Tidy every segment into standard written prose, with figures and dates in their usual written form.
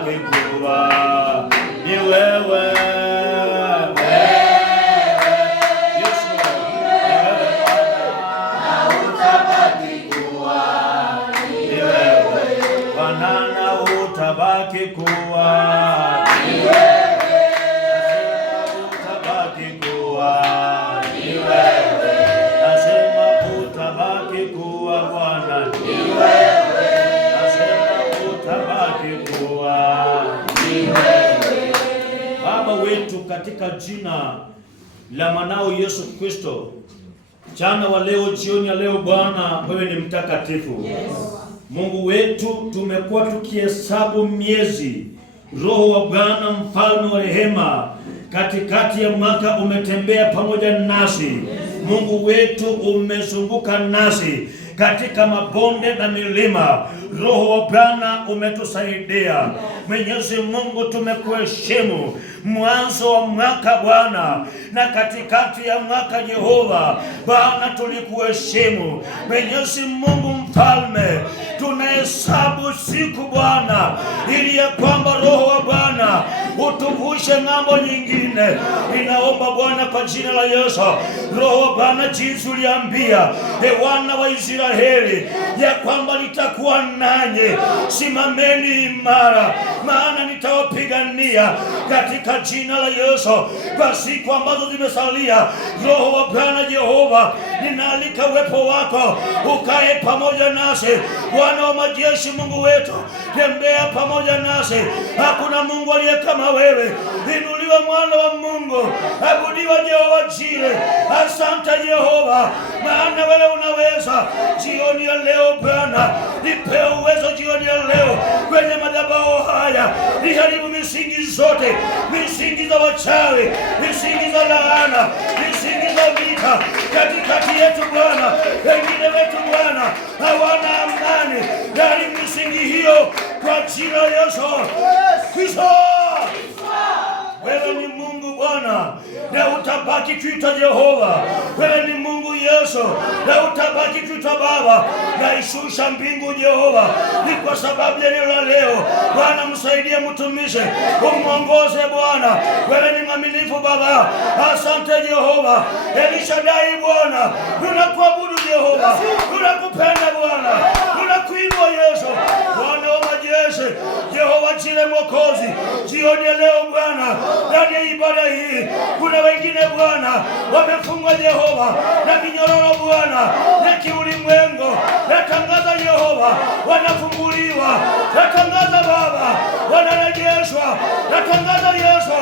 utabaki kuwa ni wewe. Utabaki kuwa ni wewe, utabaki kuwa ni wewe, nasema utabaki kuwa Bwana ni wewe, nasema utabaki kuwa ni wewe. Baba wetu, katika jina la mwanao Yesu Kristo, mchana wa leo, jioni ya leo Bwana, wewe ni mtakatifu. Yes. Mungu wetu, tumekuwa tukihesabu miezi. Roho wa Bwana, mfalme wa rehema, katikati ya mwaka umetembea pamoja nasi. Mungu wetu, umezunguka nasi katika mabonde na milima. Roho wa Bwana umetusaidia. Mwenyezi Mungu, tumekuheshimu mwanzo wa mwaka Bwana, na katikati ya mwaka Jehova Bwana tulikuheshimu. Mwenyezi Mungu mfalme, tunahesabu siku Bwana, ili ya kwamba Roho wa Bwana utuvushe ng'ambo nyingine. Ninaomba Bwana kwa jina la Yesu, Roho wa Bwana, jinsi uliambia wana wa Israeli ya kwamba nitakuwa nanyi, simameni imara, maana nitawapigania katika jina la Yesu. Kwa siku ambazo zimesalia, Roho wa Bwana Jehova, ninaalika uwepo wako ukae pamoja nasi. Bwana wa majeshi, Mungu wetu, tembea pamoja nasi. Hakuna Mungu aliye kama wewe. Inuliwa mwana wa Mungu, abudiwa Jehova Jire. Asante Jehova, maana wewe unaweza. Jioni ya leo Bwana, nipe uwezo jioni ya leo kwenye madhabahu haya, niharibu misingi zote, misingi za wachawi, misingi za laana, misingi za vita katikati yetu Bwana. Wengine wetu Bwana hawana amani, ndani misingi hiyo kwa jina la Yesu Kristo. Wewe ni Mungu Bwana, na utabaki kuitwa Jehova. Wewe ni Mungu Yesu, na utabaki kuitwa Baba. Na ishusha mbingu Jehova, ni kwa sababu ya neno la leo Bwana. Msaidie mtumishi, umuongoze Bwana. Wewe ni mwaminifu Baba. Asante Jehova. Elishadai Bwana, tunakuabudu Jehova, tunakupenda Bwana, tunakuinua Yesu, Bwana wa majeshi, Jehova Jire Mwokozi. Jioni ya leo Bwana, ndani ya ibada hii kuna wengine Bwana wamefungwa Jehova na minyororo Bwana ya kiulimwengu. Natangaza Jehova, wanafunguliwa. Natangaza Baba, wanarejeshwa. Natangaza Yesu,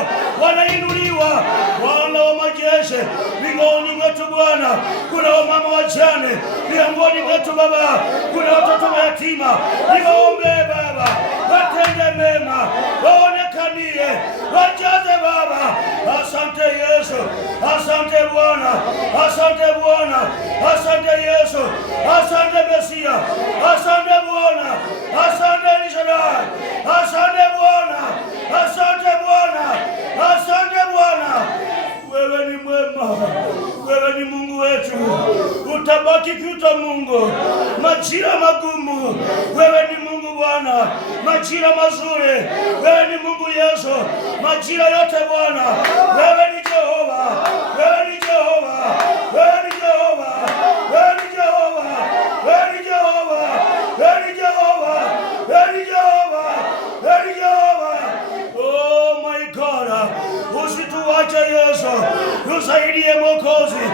wanainuliwa. Bwana wa majeshi, miongoni mwetu Bwana kuna wamama wajane, miongoni mwetu Baba kuna watoto yatima. Niwaombee Baba, watende mema, waonekanie, wajaze Baba. Asante Yesu, asante Bwana, asante Bwana, asante Yesu, asante Mesia, asante Bwana, asante Elishadai, asante Bwana, asante Bwana, asante Bwana. Wewe ni mwema, wewe ni Mungu wetu, utabaki kuitwa Mungu. Majira magumu, wewe ni Mungu Bwana. Majira mazuri, wewe ni Mungu Yesu. Majira yote Bwana, wewe ni Jehova, wewe ni Jehova, wewe ni Jehova, wewe ni Jehova, wewe ni Jehova, wewe ni Jehova, wewe ni Jehova, wewe ni Jehova. Oh my God, usituache Yesu, tusaidie Mwokozi.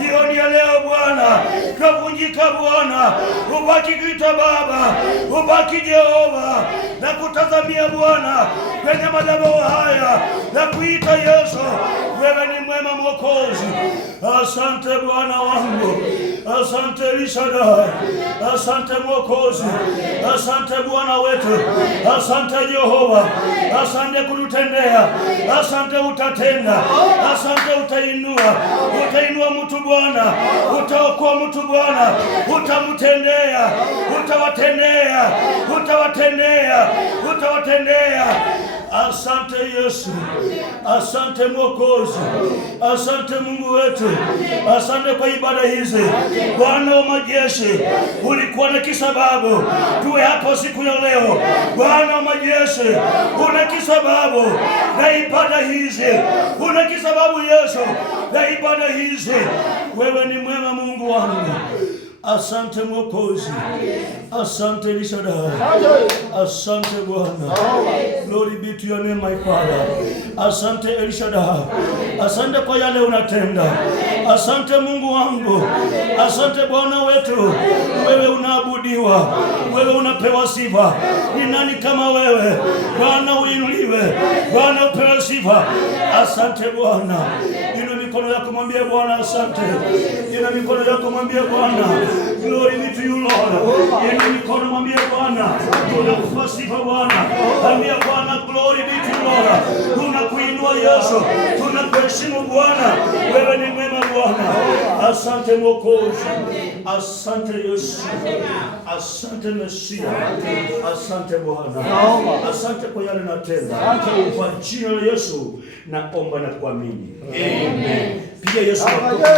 Jioni ya leo Bwana, tunavunjika Bwana, ubaki kuitwa Baba, ubaki Jehova, na kutazamia Bwana kwenye madhabahu haya na kuita Yesu. Wewe ni mwema Mwokozi. Asante Bwana wangu, asante Elishadai, asante Mwokozi, asante Bwana wetu, asante Jehova, asante kututendea, asante utatenda, asante utainua mtu Bwana, utaokoa mtu Bwana, utamtendea, utawatendea. Asante Yesu, asante Mwokozi, asante Mungu wetu, asante kwa ibada hizi. Bwana wa majeshi, ulikuwa na kisababu tuwe hapo siku ya leo. Bwana wa majeshi, una kisababu na ibada hizi, una kisababu Yesu na ibada hizi. Wewe ni mwema Mungu wangu. Asante Mwokozi, asante El Shaddai, asante Bwana. Glory be to your name my Father. Asante El Shaddai, asante kwa yale unatenda. Asante Mungu wangu, asante Bwana wetu. Wewe unaabudiwa, wewe unapewa sifa. Ni nani kama wewe? Bwana uinuliwe, Bwana upewe sifa. Asante Bwana. Ina mikono yako mwambie Bwana asante. Ina mikono yako mwambie Bwana glory be to you Lord. Ina mikono mwambie Bwana tunakupa sifa Bwana. Mwambie Bwana glory be to you Lord. Tunakuinua Yesu, tunakuheshimu Bwana. Wewe ni mwema Bwana. Asante Mwokozi, asante Yesu, asante Mesia, asante Bwana, asante kwa yale natenda. Kwa jina la Yesu naomba na kuamini. Amen. Piga Yesu makofi.